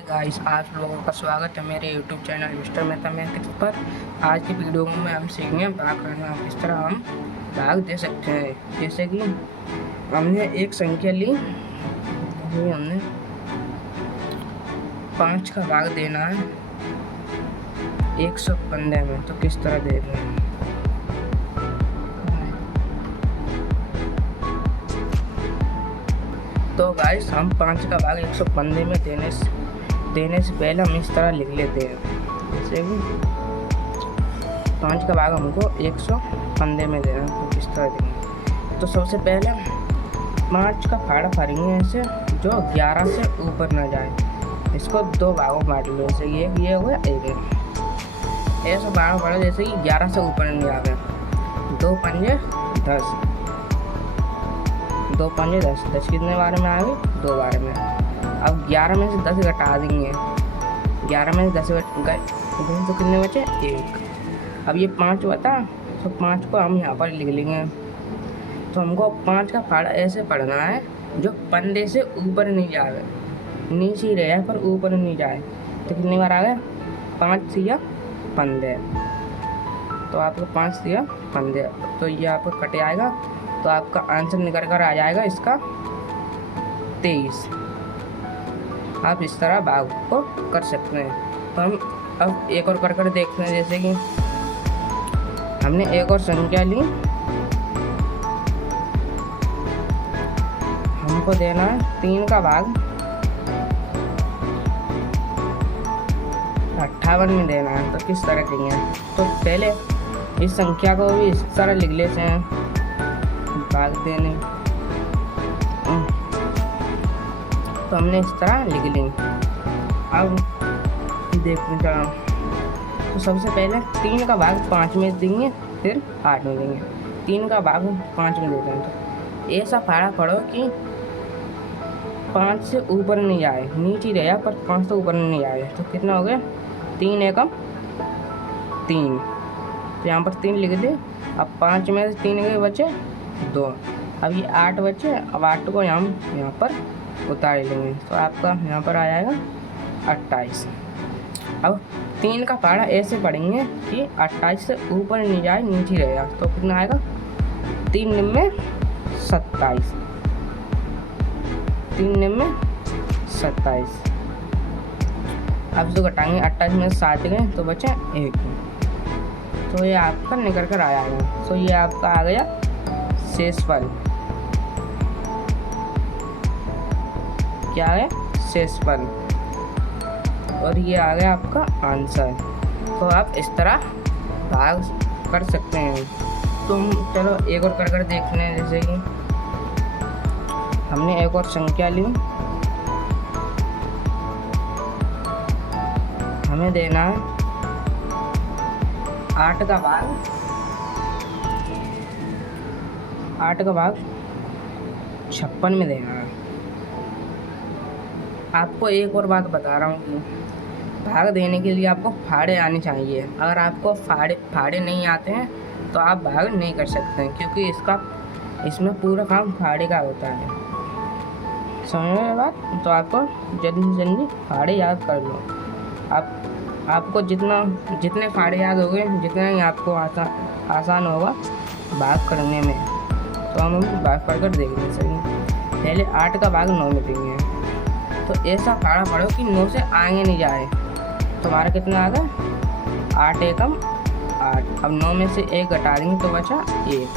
Hi guys, आप लोगों का स्वागत है मेरे YouTube channel mister Mehta maths पर। आज की वीडियो में हम सीखेंगे भाग करना, किस तरह हम भाग दे सकते हैं। जैसे कि हमने एक संख्या ली, हमने 5 का भाग देना है 115 में, तो किस तरह दे दें। तो गाइस हम 5 का भाग 115 में देने से पहले हम इस तरह लिख लेते हैं। जैसे कि 5 का भाग हमको 115 में देना है, तो किस तरह देंगे। तो सबसे पहले 5 का फाड़ा फाड़ेंगे ऐसे जो 11 से ऊपर ना जाए। इसको 2 भागों में बांट लो, जैसे ये हो गया एक ऐसा भाग फाड़ा जैसे कि 11 से ऊपर नहीं आ गया। 2 पंजे 10, 2 पंजे 10, 10 कितने बार में आ गए? 2 बार में। अब 11 में से 10 घटा देंगे, 11 में से 10 गए तो कितने बचे? 1। अब ये 5 बता, तो 5 को हम यहाँ पर लिख लेंगे। तो हमको 5 का फाड़ा ऐसे पढ़ना है जो पंदे से ऊपर नहीं जाए, नीचे ही रहे पर ऊपर नहीं जाए। तो कितनी बार आ गया? 5 या 15। तो आपको 5 या 15, तो ये आपको कट आएगा। तो आपका आंसर निकल कर आ जाएगा इसका 23। आप इस तरह भाग को कर सकते हैं। तो हम अब एक और कर देखते हैं। जैसे कि हमने एक और संख्या ली, हमको देना है 3 का भाग 58 में देना है। तो किस तरह देंगे? तो पहले इस संख्या को भी इस तरह लिख लेते हैं, भाग देने। तो हमने इस तरह लिख ली। अब देखते चलो, तो सबसे पहले 3 का भाग 5 में देंगे, फिर 8 में देंगे। 3 का भाग 5 में देते हैं। तो ऐसा फाड़ा पढ़ो कि 5 से ऊपर नहीं आए, नीचे रहा पर 5 से ऊपर नहीं आए। तो कितना हो गया? 3 एकम 3। तो यहाँ पर 3 लिख दे। अब 5 में से 3 के बचे 2। अब ये 8 बचे। अब 8 को हम यहाँ पर उतार लेंगे, तो आपका यहाँ पर आ जाएगा 28। अब 3 का फाड़ा ऐसे पढ़ेंगे कि 28 से ऊपर नहीं जाए, नीचे रहेगा। तो कितना आएगा? 3 में 27, 3 में 27। अब जो घटाएंगे 28 में 7 गए तो बचा 1। तो ये आपका निकल कर आया है। तो ये आपका आ गया शेषफल। क्या है? शेषफल। और ये आ गया आपका आंसर। तो आप इस तरह भाग कर सकते हैं। तो चलो एक और कर देखते हैं। जैसे कि हमने एक और संख्या ली, हमें देना है 8 का भाग 56 में देना है। आपको एक और बात बता रहा हूँ कि भाग देने के लिए आपको फाड़े आने चाहिए। अगर आपको फाड़े नहीं आते हैं तो आप भाग नहीं कर सकते हैं, क्योंकि इसमें पूरा काम फाड़े का होता है। समझ में बात? तो आपको जल्दी से जल्दी फाड़े याद कर लो। आपको जितने फाड़े याद हो गए, जितना ही आपको आसान होगा भाग करने में। तो हम भाग कर देख ले सकें। पहले 8 का भाग 9 में देंगे। तो ऐसा फाड़ा पढ़ो कि 9 से आगे नहीं जाए। तुम्हारा कितना आ गया? 8 एकम 8। अब 9 में से 1 घटा देंगे तो बचा 1।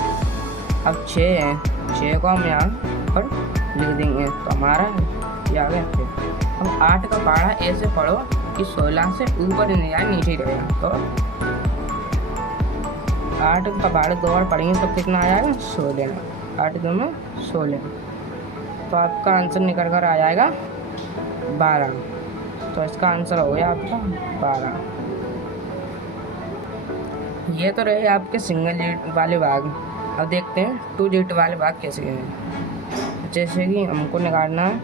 अब 6 है, 6 को हम यहाँ पर लिख देंगे, तो हमारा ये आ गया 6। अब 8 का फाड़ा ऐसे पढ़ो कि 16 से ऊपर नहीं जाए, नीचे ही रहेगा। तो 8 का फाड़ा 2 बार पढ़ेंगे तो कितना आ जाएगा? 16। 8 2 में 16। तो आपका आंसर निकल कर आ जाएगा 12। तो इसका आंसर हो गया आपका 12। ये तो रहे आपके सिंगल डिजिट वाले भाग। अब देखते हैं 2 डिजिट वाले भाग कैसे हैं। जैसे कि हमको निकालना है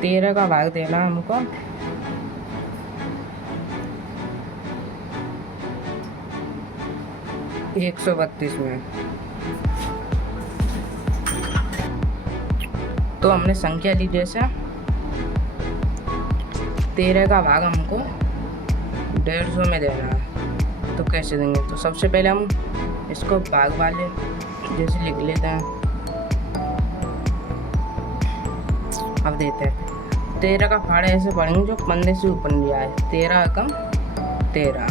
13 का भाग देना है हमको 132 में। तो हमने संख्या ली जैसे 13 का भाग हमको 150 में देना है, तो कैसे देंगे? तो सबसे पहले हम इसको भाग वाले जैसे लिख लेते हैं। अब देते हैं 13 का फाड़ा ऐसे पढ़ेंगे जो पंदे से ऊपर नहीं आए। 13 एकम 13,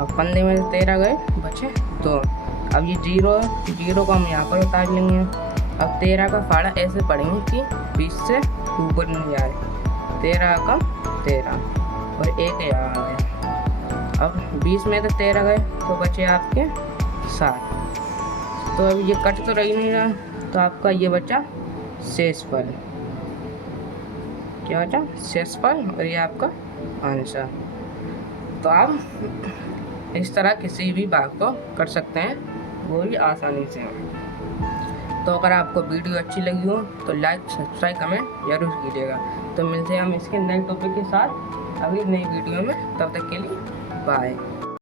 अब पंदे में 13 गए, बचे 2। अब ये 0 को हम यहाँ पर उतार लेंगे। अब 13 का फाड़ा ऐसे पढ़ेंगे कि 20 से ऊपर नहीं आए। 13 एकम 13 और 1 यहाँ आ गया। अब 20 में तो 13 गए, तो बचे आपके 7। तो अब ये कट तो रही नहीं रहा, तो आपका ये बचा शेषफल। क्या बचा? शेषफल, और ये आपका आंसर। तो आप इस तरह किसी भी भाग को कर सकते हैं, वो भी आसानी से। तो अगर आपको वीडियो अच्छी लगी हो तो लाइक, सब्सक्राइब, कमेंट जरूर कीजिएगा। तो मिलते हैं हम इसके नए टॉपिक के साथ अगली नई वीडियो में। तब तक के लिए बाय।